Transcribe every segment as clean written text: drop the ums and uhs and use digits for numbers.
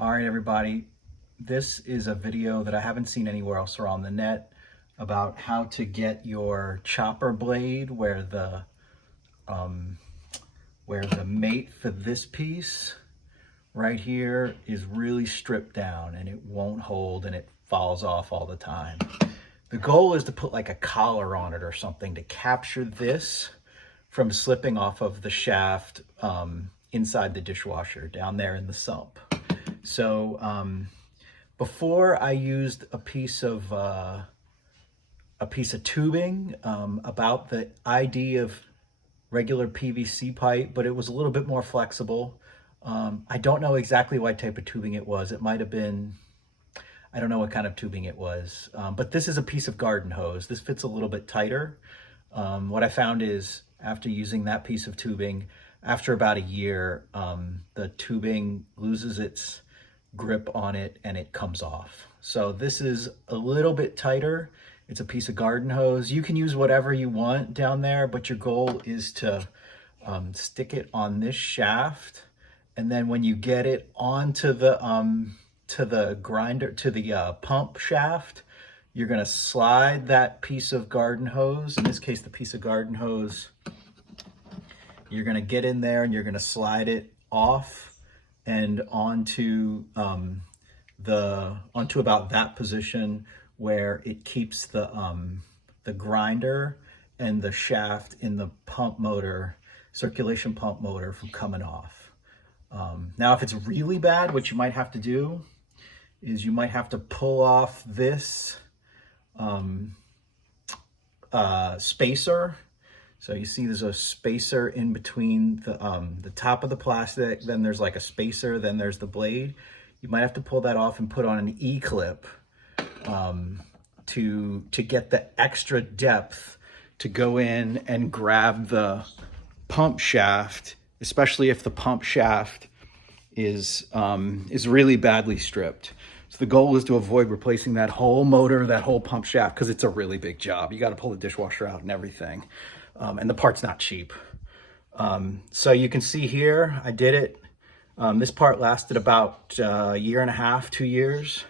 All right, everybody. This is a video that I haven't seen anywhere else around the net about how to get your chopper blade where the mate for this piece right here is really stripped down and it won't hold and it falls off all the time. The goal is to put like a collar on it or something to capture this from slipping off of the shaft inside the dishwasher down there in the sump. So before I used a piece of tubing about the idea of regular PVC pipe, but it was a little bit more flexible. I don't know exactly what type of tubing it was. It might have been, I don't know what kind of tubing it was, but this is a piece of garden hose. This fits a little bit tighter. What I found is after using that piece of tubing, after about a year, the tubing loses its grip on it and it comes off. So this is a little bit tighter. It's a piece of garden hose. You can use whatever you want down there, but your goal is to stick it on this shaft. And then when you get it onto the grinder, to the pump shaft, you're gonna slide that piece of garden hose, in this case, the piece of garden hose, you're gonna get in there and you're gonna slide it off and onto about that position where it keeps the grinder and the shaft in the pump motor, circulation pump motor, from coming off. Now, if it's really bad, what you might have to do is you might have to pull off this spacer. So you see there's a spacer in between the top of the plastic, then there's like a spacer, then there's the blade. You might have to pull that off and put on an E-clip to get the extra depth to go in and grab the pump shaft, especially if the pump shaft is really badly stripped. So the goal is to avoid replacing that whole motor, that whole pump shaft, because it's a really big job. You got to pull the dishwasher out and everything. And the part's not cheap. So you can see here, I did it. This part lasted about a year and a half, 2 years.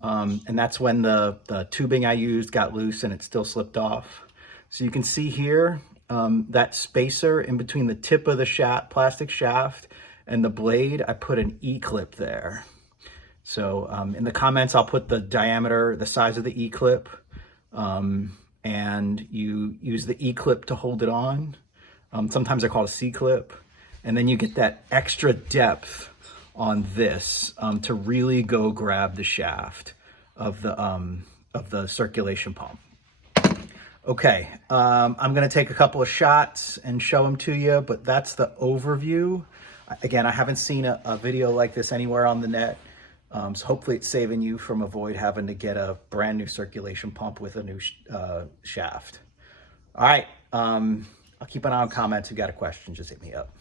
And that's when the tubing I used got loose and it still slipped off. So you can see here, that spacer in between the tip of the plastic shaft and the blade, I put an E-clip there. So in the comments, I'll put the diameter, the size of the E-clip. And you use the E-clip to hold it on. Sometimes they're called a C-clip. And then you get that extra depth on this to really go grab the shaft of the circulation pump. Okay, I'm gonna take a couple of shots and show them to you, but that's the overview. Again, I haven't seen a video like this anywhere on the net. So hopefully it's saving you from avoid having to get a brand new circulation pump with a new shaft. All right, I'll keep an eye on comments. If you got a question, just hit me up.